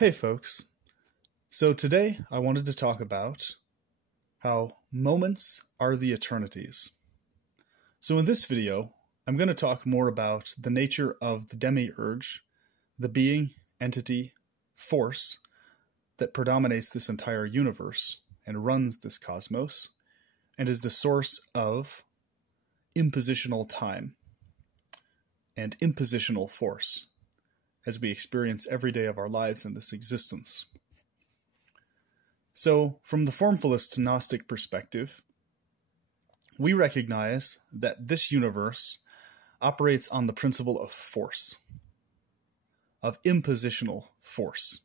Hey folks, so today I wanted to talk about how moments are the eternities. So in this video, I'm going to talk more about the nature of the Demiurge, the being, entity, force that predominates this entire universe and runs this cosmos, and is the source of impositional time and impositional force as we experience every day of our lives in this existence. So, from the formalist Gnostic perspective, we recognize that this universe operates on the principle of force, of impositional force.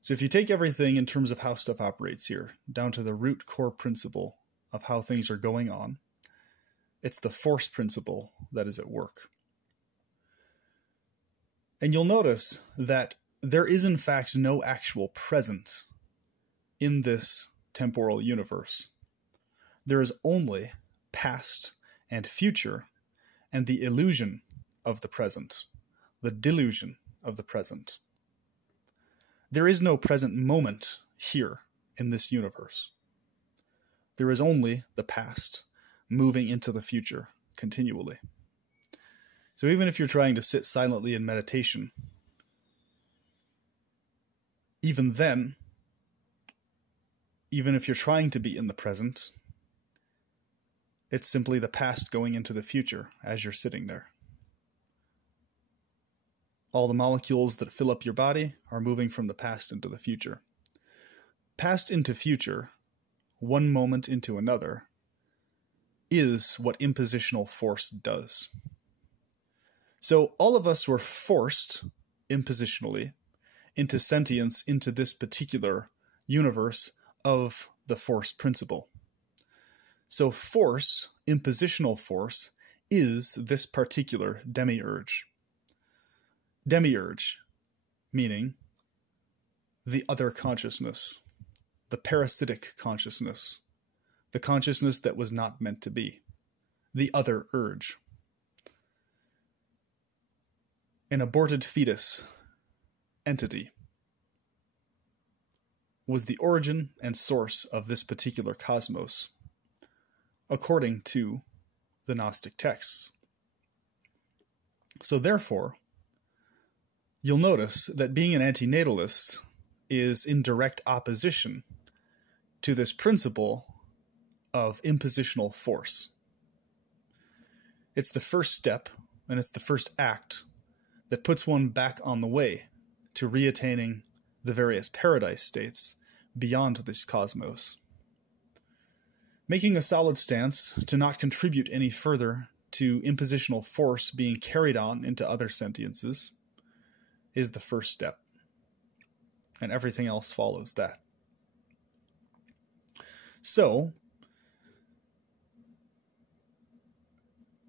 So if you take everything in terms of how stuff operates here, down to the root core principle of how things are going on, it's the force principle that is at work. And you'll notice that there is in fact no actual present in this temporal universe. There is only past and future and the illusion of the present, the delusion of the present. There is no present moment here in this universe. There is only the past moving into the future continually. So even if you're trying to sit silently in meditation, even then, even if you're trying to be in the present, it's simply the past going into the future as you're sitting there. All the molecules that fill up your body are moving from the past into the future. Past into future, one moment into another, is what impositional force does. So all of us were forced, impositionally, into sentience into this particular universe of the force principle. So force, impositional force, is this particular demiurge. Demiurge, meaning the other consciousness, the parasitic consciousness, the consciousness that was not meant to be, the other urge. An aborted fetus entity was the origin and source of this particular cosmos, according to the Gnostic texts. So therefore, you'll notice that being an antinatalist is in direct opposition to this principle of impositional force. It's the first step, and it's the first act that puts one back on the way to reattaining the various paradise states beyond this cosmos. Making a solid stance to not contribute any further to impositional force being carried on into other sentiences is the first step, and everything else follows that. So,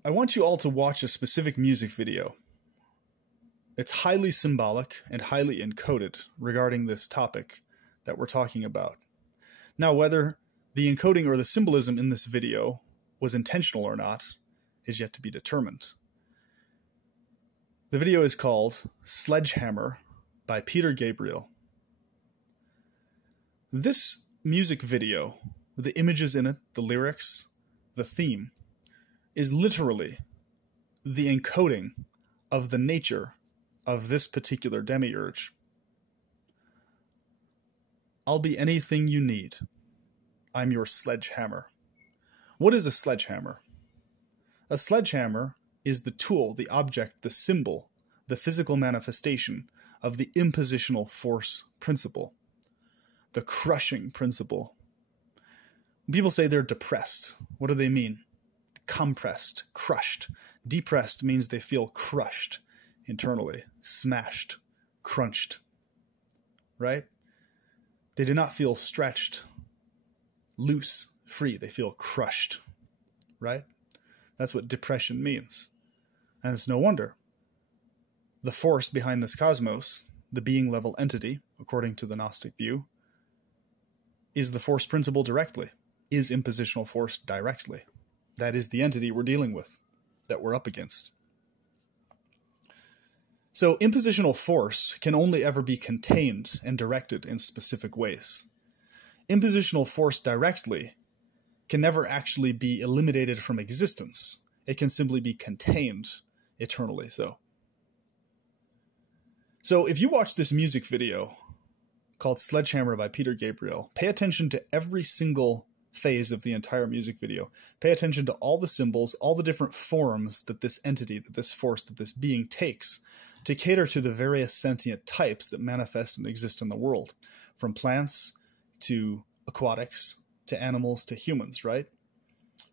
I want you all to watch a specific music video. It's highly symbolic and highly encoded regarding this topic that we're talking about. Now, whether the encoding or the symbolism in this video was intentional or not is yet to be determined. The video is called Sledgehammer by Peter Gabriel. This music video, the images in it, the lyrics, the theme, is literally the encoding of the nature of this particular demiurge. I'll be anything you need. I'm your sledgehammer. What is a sledgehammer? A sledgehammer is the tool, the object, the symbol, the physical manifestation of the impositional force principle, the crushing principle. When people say they're depressed, what do they mean? Compressed, crushed. Depressed means they feel crushed internally, smashed, crunched, right? They do not feel stretched, loose, free. They feel crushed, right? That's what depression means. And it's no wonder. The force behind this cosmos, the being level entity, according to the Gnostic view, is the force principle directly, is impositional force directly. That is the entity we're dealing with, that we're up against. So impositional force can only ever be contained and directed in specific ways. Impositional force directly can never actually be eliminated from existence. It can simply be contained eternally so. So if you watch this music video called Sledgehammer by Peter Gabriel, pay attention to every single phase of the entire music video. Pay attention to all the symbols, all the different forms that this entity, that this force, that this being takes to cater to the various sentient types that manifest and exist in the world, from plants to aquatics to animals to humans, right?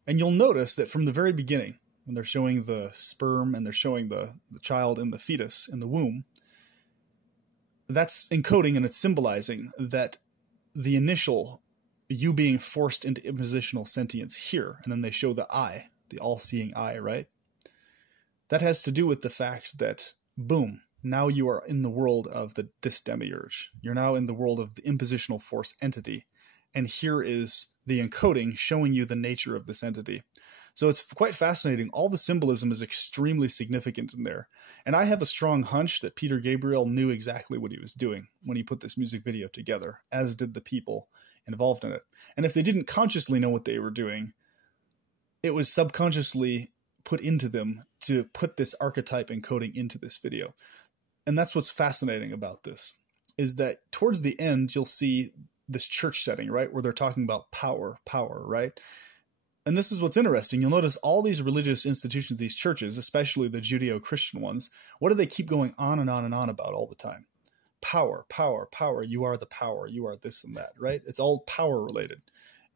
And you'll notice that from the very beginning, when they're showing the sperm and they're showing the child in the fetus in the womb, that's encoding and it's symbolizing that the initial you being forced into impositional sentience here, and then they show the eye, the all-seeing eye, right? That has to do with the fact that, boom, now you are in the world of this demiurge. You're now in the world of the impositional force entity, and here is the encoding showing you the nature of this entity. So it's quite fascinating. All the symbolism is extremely significant in there. And I have a strong hunch that Peter Gabriel knew exactly what he was doing when he put this music video together, as did the people involved in it. And if they didn't consciously know what they were doing, it was subconsciously put into them to put this archetype encoding into this video. And that's what's fascinating about this, is that towards the end, you'll see this church setting, right? Where they're talking about power, right? And this is what's interesting. You'll notice all these religious institutions, these churches, especially the Judeo-Christian ones, what do they keep going on and on and on about all the time? Power. You are the power. You are this and that, right? It's all power related.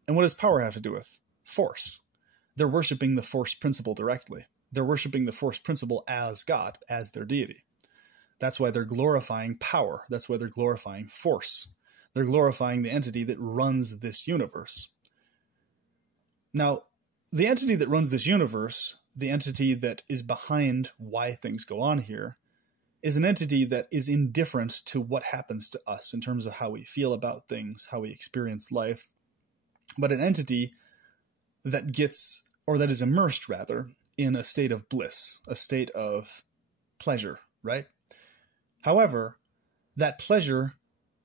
And what does power have to do with? Force. They're worshiping the force principle directly. They're worshiping the force principle as God, as their deity. That's why they're glorifying power. That's why they're glorifying force. They're glorifying the entity that runs this universe. Now, the entity that runs this universe, the entity that is behind why things go on here, is an entity that is indifferent to what happens to us in terms of how we feel about things, how we experience life, but an entity that gets, or that is immersed rather, in a state of bliss, a state of pleasure, right? However, that pleasure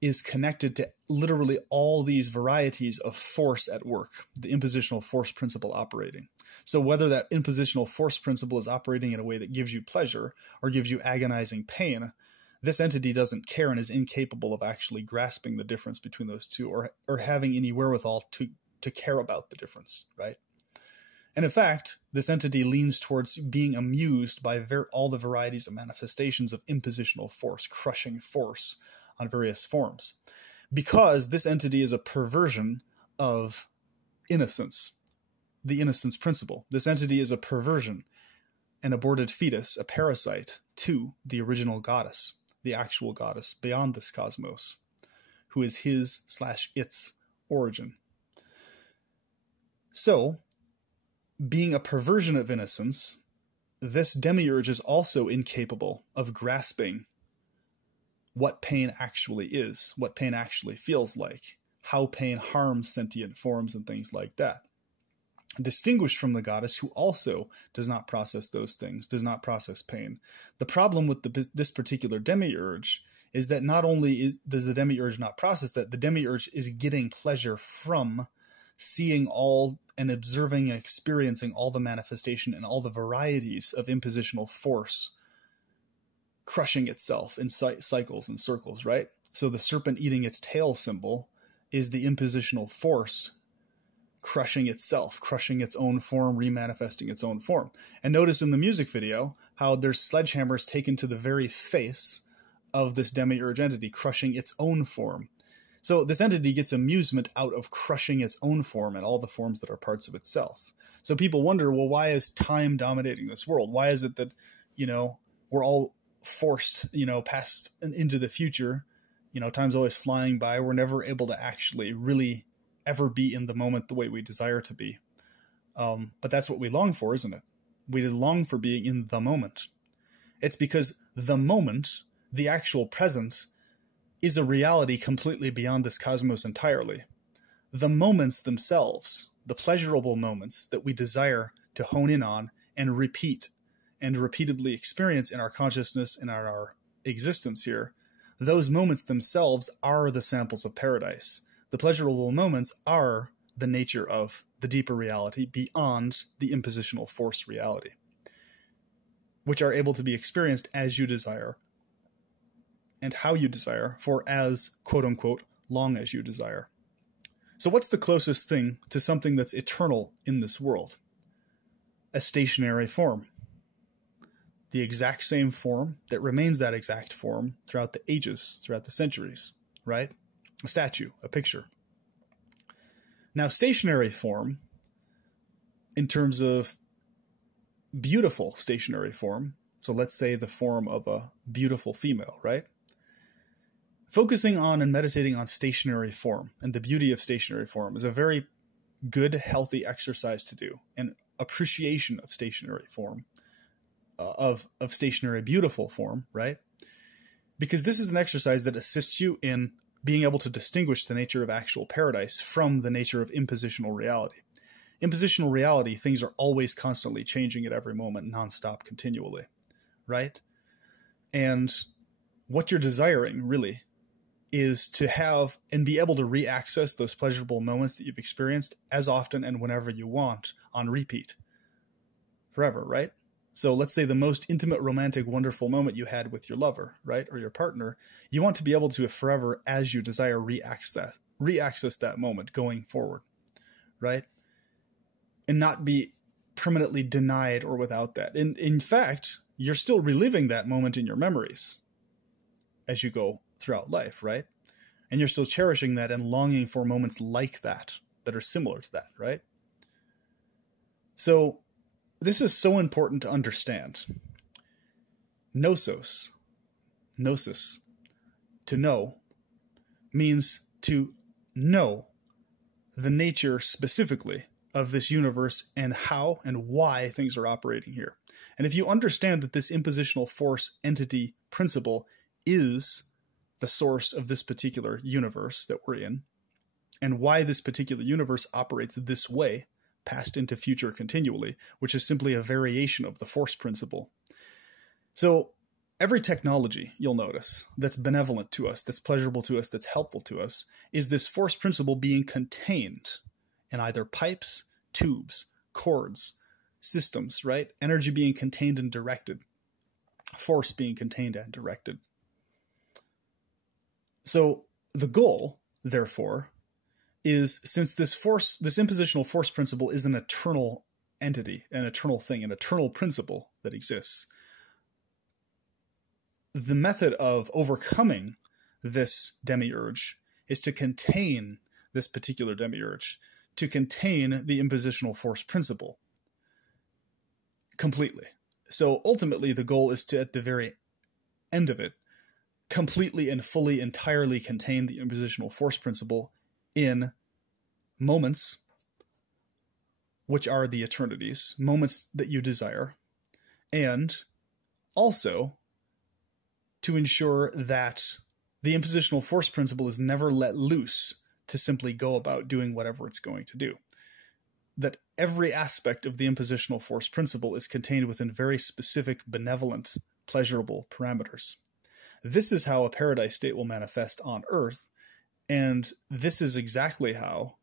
is connected to literally all these varieties of force at work, the impositional force principle operating. So whether that impositional force principle is operating in a way that gives you pleasure or gives you agonizing pain, this entity doesn't care and is incapable of actually grasping the difference between those two or having any wherewithal to care about the difference, right? And in fact, this entity leans towards being amused by all the varieties of manifestations of impositional force, crushing force on various forms, because this entity is a perversion of innocence, the innocence principle. This entity is a perversion, an aborted fetus, a parasite to the original goddess, the actual goddess beyond this cosmos, who is his/its origin. So, being a perversion of innocence, this demiurge is also incapable of grasping what pain actually is, what pain actually feels like, how pain harms sentient forms and things like that. Distinguished from the goddess, who also does not process those things, does not process pain. The problem with this particular demiurge is that not only does the demiurge not process that, the demiurge is getting pleasure from seeing all and observing and experiencing all the manifestation and all the varieties of impositional force crushing itself in cycles and circles, right? So the serpent eating its tail symbol is the impositional force crushing itself, crushing its own form, remanifesting its own form. And notice in the music video how there's sledgehammers taken to the very face of this demiurge entity, crushing its own form. So this entity gets amusement out of crushing its own form and all the forms that are parts of itself. So people wonder, well, why is time dominating this world? Why is it that, we're all forced, past and into the future? Time's always flying by. We're never able to actually really ever be in the moment the way we desire to be. But that's what we long for, isn't it? We long for being in the moment. It's because the moment, the actual present, is a reality completely beyond this cosmos entirely. The moments themselves, the pleasurable moments that we desire to hone in on and repeat and repeatedly experience in our consciousness and our existence here, those moments themselves are the samples of paradise. The pleasurable moments are the nature of the deeper reality beyond the impositional force reality, which are able to be experienced as you desire and how you desire for as, quote unquote, long as you desire. So what's the closest thing to something that's eternal in this world? A stationary form. The exact same form that remains that exact form throughout the ages, throughout the centuries, right? A statue, a picture. Now, stationary form, in terms of beautiful stationary form, so let's say the form of a beautiful female, right? Focusing on and meditating on stationary form and the beauty of stationary form is a very good, healthy exercise to do, and appreciation of stationary form, of stationary beautiful form, right? Because this is an exercise that assists you in being able to distinguish the nature of actual paradise from the nature of impositional reality. Impositional reality, things are always constantly changing at every moment, nonstop, continually, right? And what you're desiring, really, is to have and be able to re-access those pleasurable moments that you've experienced as often and whenever you want on repeat forever, right? So let's say the most intimate, romantic, wonderful moment you had with your lover, right? Or your partner, you want to be able to forever, as you desire, re-access that moment going forward, right? And not be permanently denied or without that. In fact, you're still reliving that moment in your memories as you go throughout life, right? And you're still cherishing that and longing for moments like that are similar to that, right? So this is so important to understand. Gnosis, to know, means to know the nature specifically of this universe and how and why things are operating here. And if you understand that this impositional force entity principle is the source of this particular universe that we're in, and why this particular universe operates this way, past into future continually, which is simply a variation of the force principle. So every technology, you'll notice, that's benevolent to us, that's pleasurable to us, that's helpful to us, is this force principle being contained in either pipes, tubes, cords, systems, right? Energy being contained and directed, force being contained and directed. So the goal, therefore, is, since this impositional force principle is an eternal entity, an eternal thing, an eternal principle that exists, the method of overcoming this demiurge is to contain this particular demiurge, to contain the impositional force principle completely. So ultimately, the goal is to, at the very end of it, completely and fully, entirely contain the impositional force principle in moments, which are the eternities, moments that you desire, and also to ensure that the impositional force principle is never let loose to simply go about doing whatever it's going to do. That every aspect of the impositional force principle is contained within very specific, benevolent, pleasurable parameters. This is how a paradise state will manifest on Earth, and this is exactly how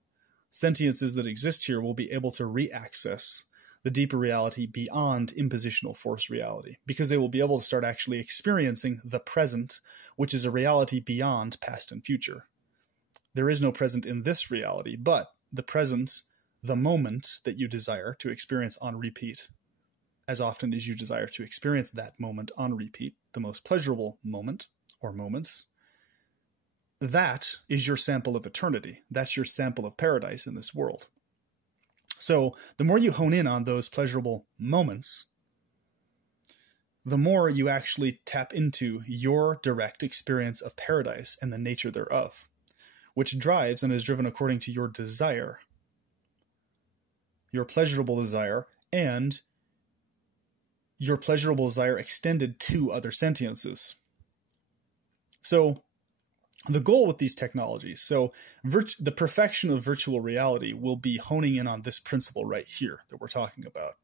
sentiences that exist here will be able to re-access the deeper reality beyond impositional force reality, because they will be able to start actually experiencing the present, which is a reality beyond past and future. There is no present in this reality, but the present, the moment that you desire to experience on repeat, as often as you desire to experience that moment on repeat, the most pleasurable moment or moments, that is your sample of eternity. That's your sample of paradise in this world. So the more you hone in on those pleasurable moments, the more you actually tap into your direct experience of paradise and the nature thereof, which drives and is driven according to your desire, your pleasurable desire, and your pleasurable desire extended to other sentiences. So the goal with these technologies, so the perfection of virtual reality will be honing in on this principle right here that we're talking about.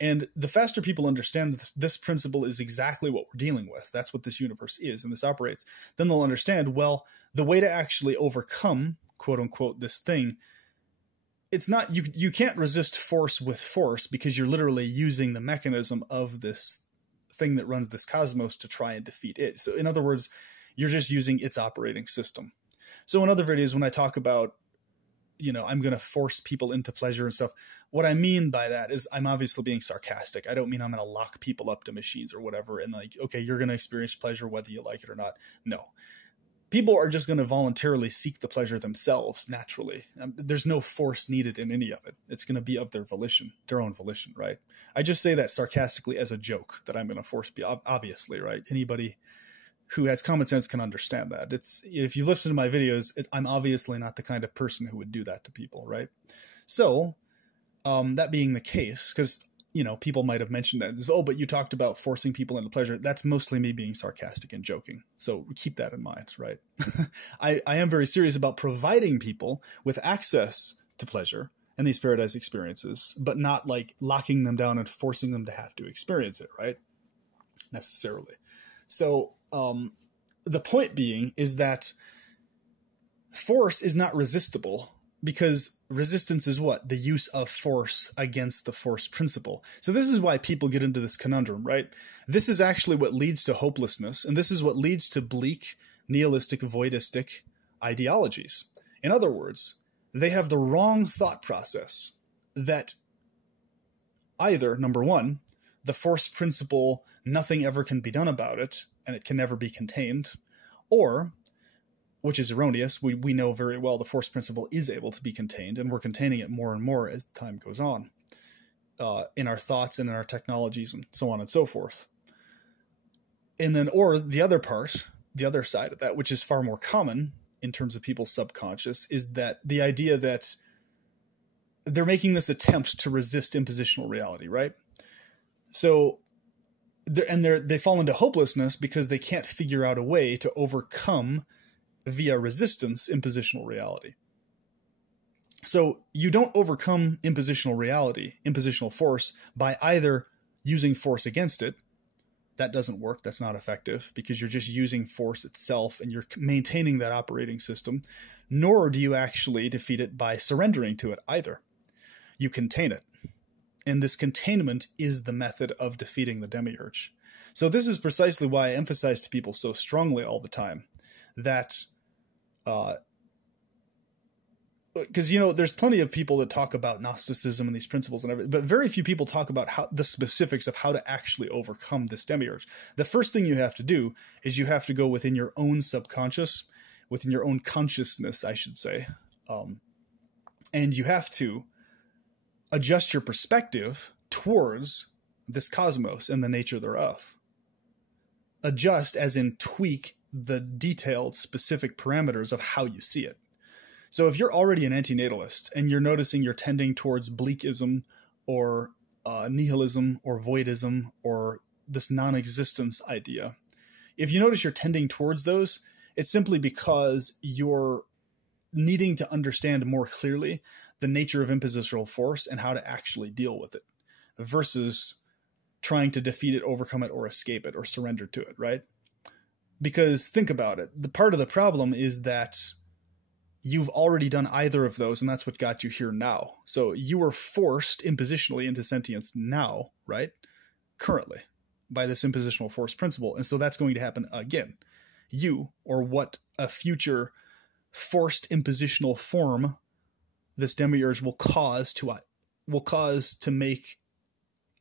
And the faster people understand that this principle is exactly what we're dealing with, that's what this universe is and this operates, then they'll understand, well, the way to actually overcome, quote unquote, this thing, it's not, you can't resist force with force, because you're literally using the mechanism of this thing that runs this cosmos to try and defeat it. So in other words, you're just using its operating system. So in other videos, when I talk about, I'm going to force people into pleasure and stuff, what I mean by that is I'm obviously being sarcastic. I don't mean I'm going to lock people up to machines or whatever and like, okay, you're going to experience pleasure whether you like it or not. No. People are just going to voluntarily seek the pleasure themselves naturally. There's no force needed in any of it. It's going to be of their volition, their own volition, right? I just say that sarcastically as a joke, that I'm going to force people, obviously, right? Anybody who has common sense can understand that. It's, if you listen to my videos, I'm obviously not the kind of person who would do that to people, right? So that being the case, because people might have mentioned that, oh, but you talked about forcing people into pleasure. That's mostly me being sarcastic and joking. So keep that in mind, right? I am very serious about providing people with access to pleasure and these paradise experiences, but not like locking them down and forcing them to have to experience it, right? Necessarily. So the point being is that force is not resistible, because resistance is what? The use of force against the force principle. So this is why people get into this conundrum, right? This is actually what leads to hopelessness, and this is what leads to bleak, nihilistic, voidistic ideologies. In other words, they have the wrong thought process that either, number one, the force principle, nothing ever can be done about it, and it can never be contained, or, which is erroneous, we know very well the force principle is able to be contained, and we're containing it more and more as time goes on, in our thoughts and in our technologies and so on and so forth. And then, or the other part, the other side of that, which is far more common in terms of people's subconscious, is that the idea that they're making this attempt to resist impositional reality, right? So they fall into hopelessness because they can't figure out a way to overcome via resistance impositional reality. So you don't overcome impositional reality, impositional force, by either using force against it. That doesn't work. That's not effective, because you're just using force itself and you're maintaining that operating system. Nor do you actually defeat it by surrendering to it either. You contain it. And this containment is the method of defeating the Demiurge. So this is precisely why I emphasize to people so strongly all the time that, because, there's plenty of people that talk about Gnosticism and these principles and everything, but very few people talk about the specifics of how to actually overcome this Demiurge. The first thing you have to do is you have to go within your own subconscious, within your own consciousness, I should say. And you have to adjust your perspective towards this cosmos and the nature thereof. Adjust as in tweak the detailed specific parameters of how you see it. So if you're already an antinatalist and you're noticing you're tending towards bleakism or nihilism or voidism or this non-existence idea, if you notice you're tending towards those, it's simply because you're needing to understand more clearly the nature of impositional force and how to actually deal with it, versus trying to defeat it, overcome it, or escape it, or surrender to it, right? Because think about it. The part of the problem is that you've already done either of those, and that's what got you here now. So you were forced impositionally into sentience now, right? Currently, by this impositional force principle. And so that's going to happen again. You, or what a future forced impositional form this Demiurge will cause to make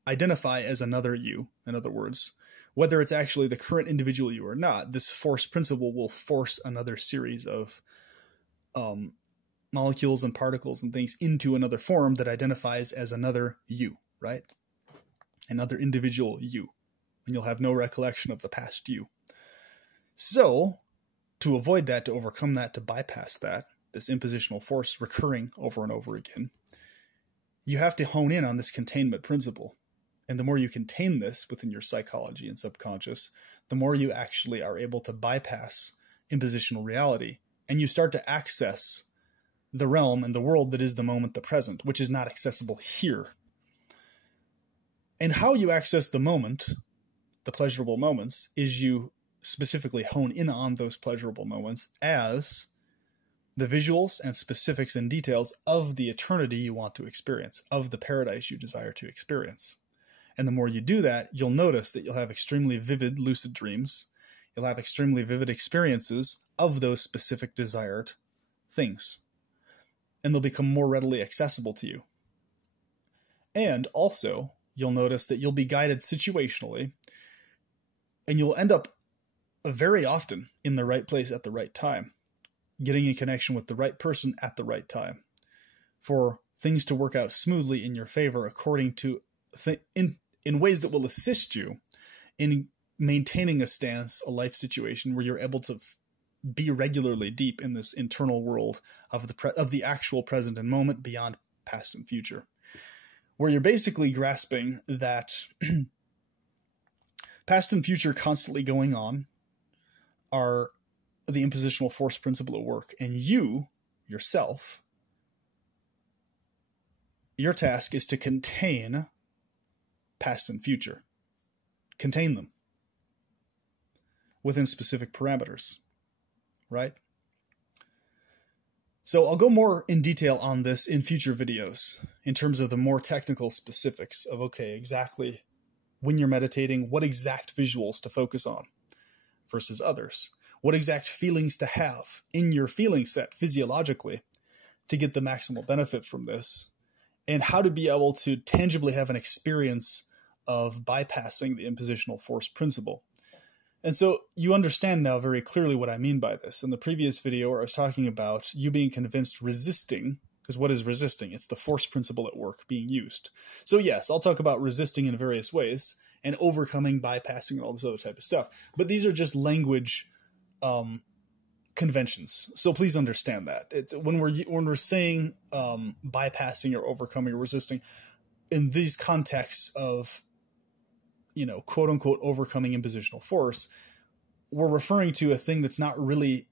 identify as another you. In other words, whether it's actually the current individual you or not, this force principle will force another series of molecules and particles and things into another form that identifies as another you, right? Another individual you. And you'll have no recollection of the past you. So, to avoid that, to overcome that, to bypass that, this impositional force recurring over and over again, you have to hone in on this containment principle. And the more you contain this within your psychology and subconscious, the more you actually are able to bypass impositional reality. And you start to access the realm and the world that is the moment, the present, which is not accessible here. And how you access the moment, the pleasurable moments, is you specifically hone in on those pleasurable moments as the visuals and specifics and details of the eternity you want to experience, of the paradise you desire to experience. And the more you do that, you'll notice that you'll have extremely vivid lucid dreams. You'll have extremely vivid experiences of those specific desired things. And they'll become more readily accessible to you. And also, you'll notice that you'll be guided situationally, and you'll end up very often in the right place at the right time, getting in connection with the right person at the right time, for things to work out smoothly in your favor according to in ways that will assist you in maintaining a stance, a life situation where you're able to be regularly deep in this internal world of the actual present and moment beyond past and future, where you're basically grasping that past and future constantly going on are the impositional force principle at work, and you yourself, your task is to contain past and future, contain them within specific parameters, right? So I'll go more in detail on this in future videos in terms of the more technical specifics of, okay, exactly when you're meditating, what exact visuals to focus on versus others, what exact feelings to have in your feeling set physiologically to get the maximal benefit from this, and how to be able to tangibly have an experience of bypassing the impositional force principle. And so you understand now very clearly what I mean by this. In the previous video where I was talking about you being convinced resisting, because what is resisting? It's the force principle at work being used. So yes, I'll talk about resisting in various ways and overcoming, bypassing, and all this other type of stuff. But these are just language conventions. So please understand that. When we're saying bypassing or overcoming or resisting in these contexts of, quote unquote, overcoming impositional force, we're referring to a thing that's not really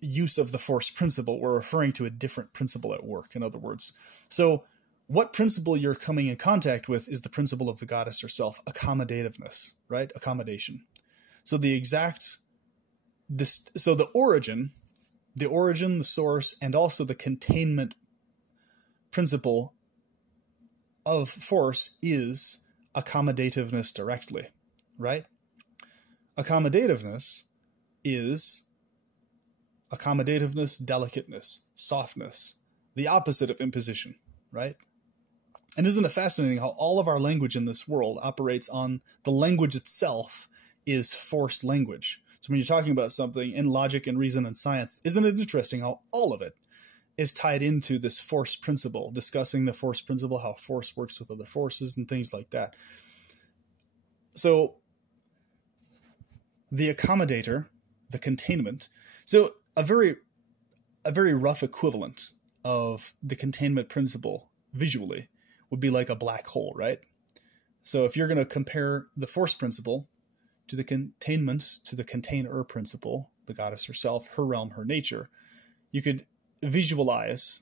use of the force principle. We're referring to a different principle at work, in other words. So what principle you're coming in contact with is the principle of the goddess herself, accommodativeness, right? Accommodation. So the origin, the source, and also the containment principle of force is accommodativeness directly, right? Accommodativeness is delicateness, softness, the opposite of imposition, right? And isn't it fascinating how all of our language in this world operates on the language itself is force language. So when you're talking about something in logic and reason and science, isn't it interesting how all of it is tied into this force principle, discussing the force principle, how force works with other forces and things like that. So the accommodator, the containment. So a very rough equivalent of the containment principle visually would be like a black hole, right? So if you're going to compare the force principle to the containment, to the container principle, the goddess herself, her realm, her nature, you could visualize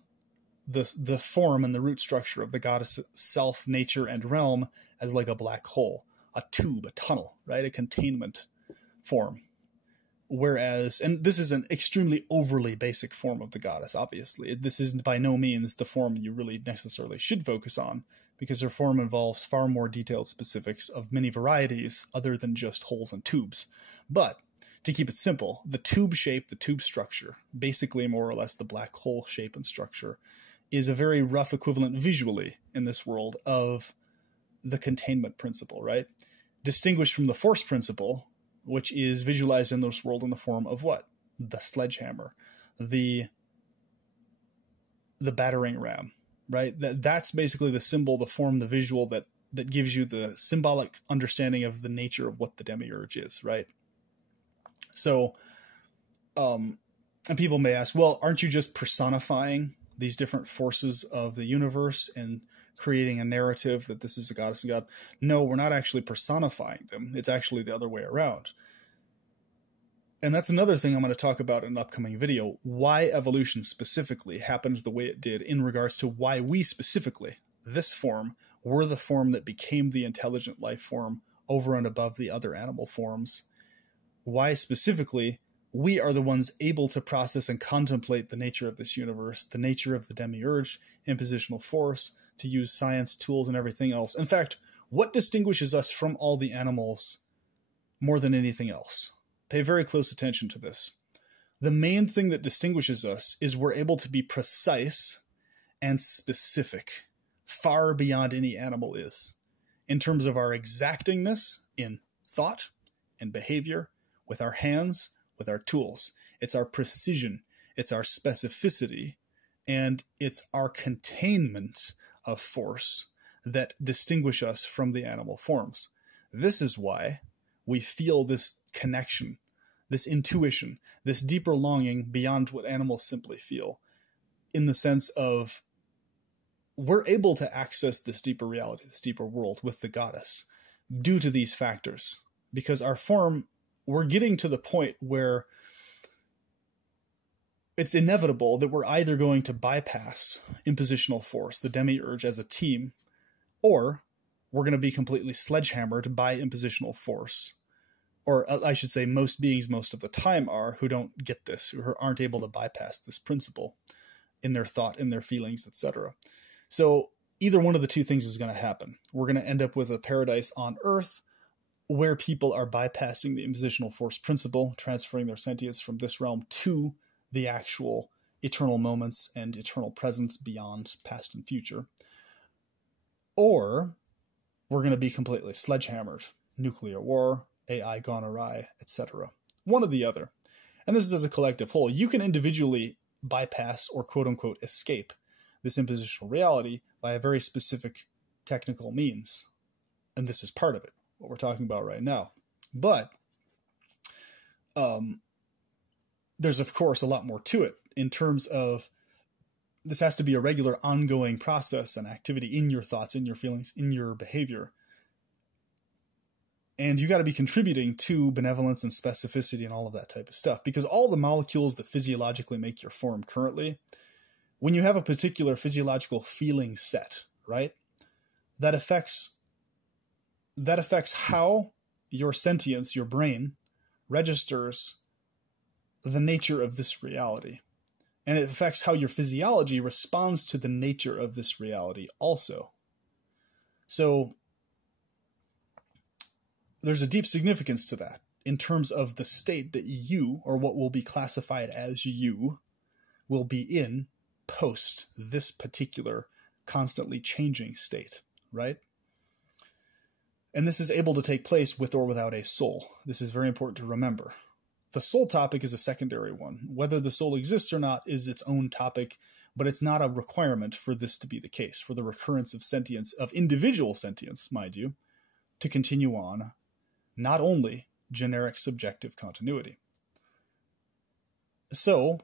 the form and the root structure of the goddess self, nature, and realm as like a black hole, a tube, a tunnel, right? A containment form. Whereas, and this is an extremely overly basic form of the goddess, obviously. This is by no means the form you really necessarily should focus on, because her form involves far more detailed specifics of many varieties other than just holes and tubes. But to keep it simple, the tube shape, the tube structure, basically more or less the black hole shape and structure, is a very rough equivalent visually in this world of the containment principle, right? Distinguished from the force principle, which is visualized in this world in the form of what? The sledgehammer, the battering ram, right? That's basically the symbol, the form, the visual that gives you the symbolic understanding of the nature of what the Demiurge is, right? So, and people may ask, well, aren't you just personifying these different forces of the universe and creating a narrative that this is a goddess and god? No, we're not actually personifying them. It's actually the other way around. And that's another thing I'm going to talk about in an upcoming video, why evolution specifically happened the way it did in regards to why we specifically, this form, we're the form that became the intelligent life form over and above the other animal forms. Why specifically we are the ones able to process and contemplate the nature of this universe, the nature of the Demiurge, impositional force, to use science, tools, and everything else. In fact, what distinguishes us from all the animals more than anything else? Pay very close attention to this. The main thing that distinguishes us is we're able to be precise and specific, far beyond any animal is, in terms of our exactingness in thought and behavior, with our hands, with our tools. It's our precision, it's our specificity, and it's our containment of force that distinguish us from the animal forms. This is why we feel this connection, this intuition, this deeper longing beyond what animals simply feel, in the sense of we're able to access this deeper reality, this deeper world with the goddess due to these factors, because our form, we're getting to the point where it's inevitable that we're either going to bypass impositional force, the Demiurge as a team, or we're going to be completely sledgehammered by impositional force. Or I should say most beings most of the time are, who don't get this, who aren't able to bypass this principle in their thought, in their feelings, etc. So either one of the two things is going to happen. We're going to end up with a paradise on Earth where people are bypassing the impositional force principle, transferring their sentience from this realm to the actual eternal moments and eternal presence beyond past and future. Or we're going to be completely sledgehammered. Nuclear war, AI gone awry, etc. One or the other. And this is as a collective whole. You can individually bypass or quote-unquote escape this impositional reality by a very specific technical means. And this is part of it, what we're talking about right now. But there's, of course, a lot more to it in terms of this has to be a regular ongoing process and activity in your thoughts, in your feelings, in your behavior. And you got to be contributing to benevolence and specificity and all of that type of stuff, because all the molecules that physiologically make your form currently, when you have a particular physiological feeling set, right, that affects how your sentience, your brain, registers the nature of this reality. And it affects how your physiology responds to the nature of this reality also. So there's a deep significance to that in terms of the state that you, or what will be classified as you, will be in post this particular constantly changing state, right? And this is able to take place with or without a soul. This is very important to remember. The soul topic is a secondary one. Whether the soul exists or not is its own topic, but it's not a requirement for this to be the case, for the recurrence of sentience, of individual sentience, mind you, to continue on, not only generic subjective continuity. So,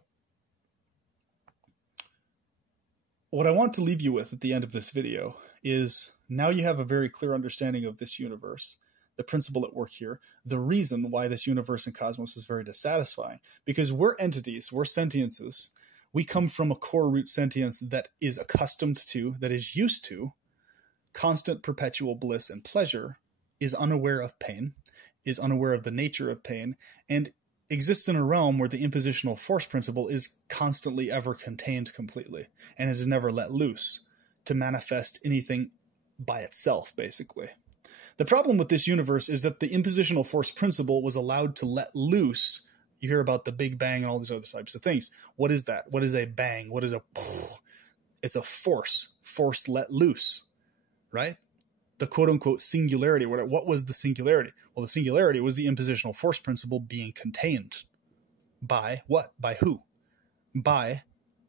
what I want to leave you with at the end of this video is, now you have a very clear understanding of this universe, the principle at work here, the reason why this universe and cosmos is very dissatisfying. Because we're entities, we're sentiences. We come from a core root sentience that is accustomed to, that is used to, constant perpetual bliss and pleasure, is unaware of pain, is unaware of the nature of pain, and exists in a realm where the impositional force principle is constantly ever contained completely, and is never let loose to manifest anything by itself, basically. The problem with this universe is that the impositional force principle was allowed to let loose. You hear about the Big Bang and all these other types of things. What is that? What is a bang? What is a... It's a force let loose, right? The quote-unquote singularity. What was the singularity? Well, the singularity was the impositional force principle being contained. By what? By who? By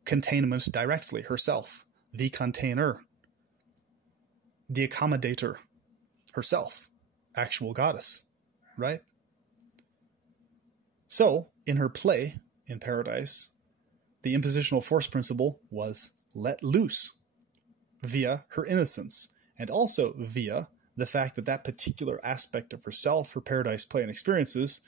containment directly, herself. The container. The accommodator. Herself. Actual goddess. Right? So, in her play, in paradise, the impositional force principle was let loose via her innocence, and also via the fact that that particular aspect of herself, her paradise play and experiences,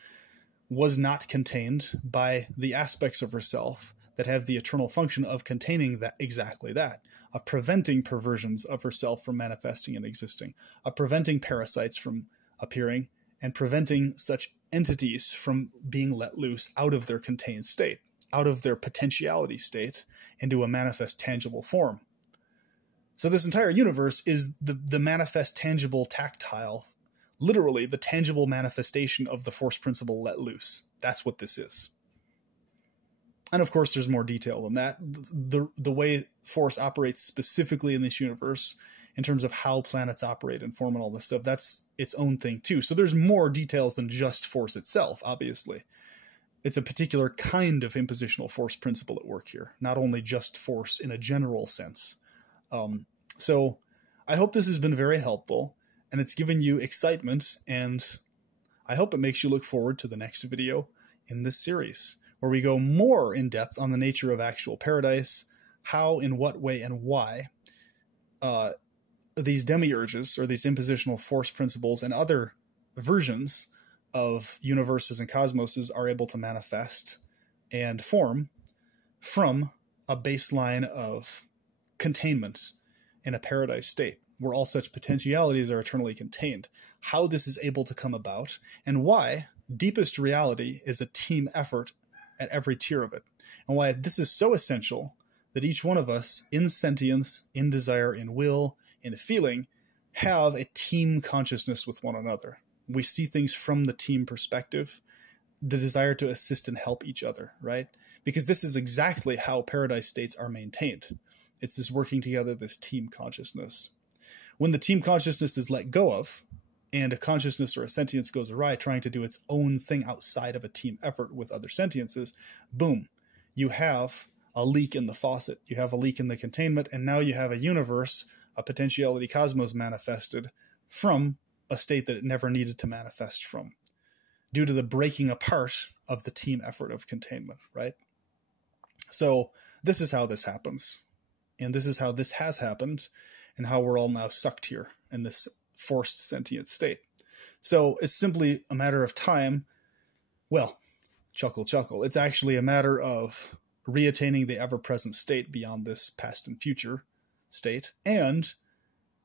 was not contained by the aspects of herself that have the eternal function of containing that, exactly that, of preventing perversions of herself from manifesting and existing, of preventing parasites from appearing, and preventing such entities from being let loose out of their contained state, out of their potentiality state, into a manifest tangible form. So this entire universe is the manifest tangible tactile, literally the tangible manifestation of the force principle let loose. That's what this is. And of course, there's more detail than that. The way force operates specifically in this universe, in terms of how planets operate and form and all this stuff, that's its own thing too. So there's more details than just force itself, obviously. It's a particular kind of impositional force principle at work here, not only just force in a general sense. So I hope this has been very helpful, and it's given you excitement, and I hope it makes you look forward to the next video in this series, where we go more in depth on the nature of actual paradise, how, in what way, and why these demiurges, or these impositional force principles, and other versions of universes and cosmoses are able to manifest and form from a baseline of containment in a paradise state, where all such potentialities are eternally contained. How this is able to come about, and why deepest reality is a team effort at every tier of it, and why this is so essential that each one of us, in sentience, in desire, in will, in feeling, have a team consciousness with one another. We see things from the team perspective, the desire to assist and help each other, right? Because this is exactly how paradise states are maintained. It's this working together, this team consciousness. When the team consciousness is let go of, and a consciousness or a sentience goes awry, trying to do its own thing outside of a team effort with other sentiences, boom, you have a leak in the faucet. You have a leak in the containment, and now you have a universe, a potentiality cosmos manifested from a state that it never needed to manifest from, due to the breaking apart of the team effort of containment, right? So this is how this happens. And this is how this has happened, and how we're all now sucked here in this forced sentient state. So it's simply a matter of time. Well, chuckle, chuckle. It's actually a matter of reattaining the ever-present state beyond this past and future state. And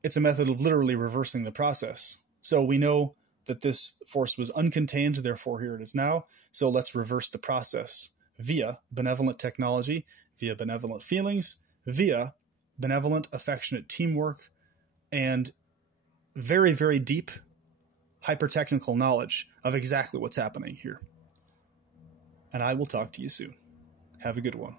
it's a method of literally reversing the process. So we know that this force was uncontained, therefore here it is now. So let's reverse the process via benevolent technology, via benevolent feelings, via benevolent, affectionate teamwork, and very, very deep, hyper-technical knowledge of exactly what's happening here. And I will talk to you soon. Have a good one.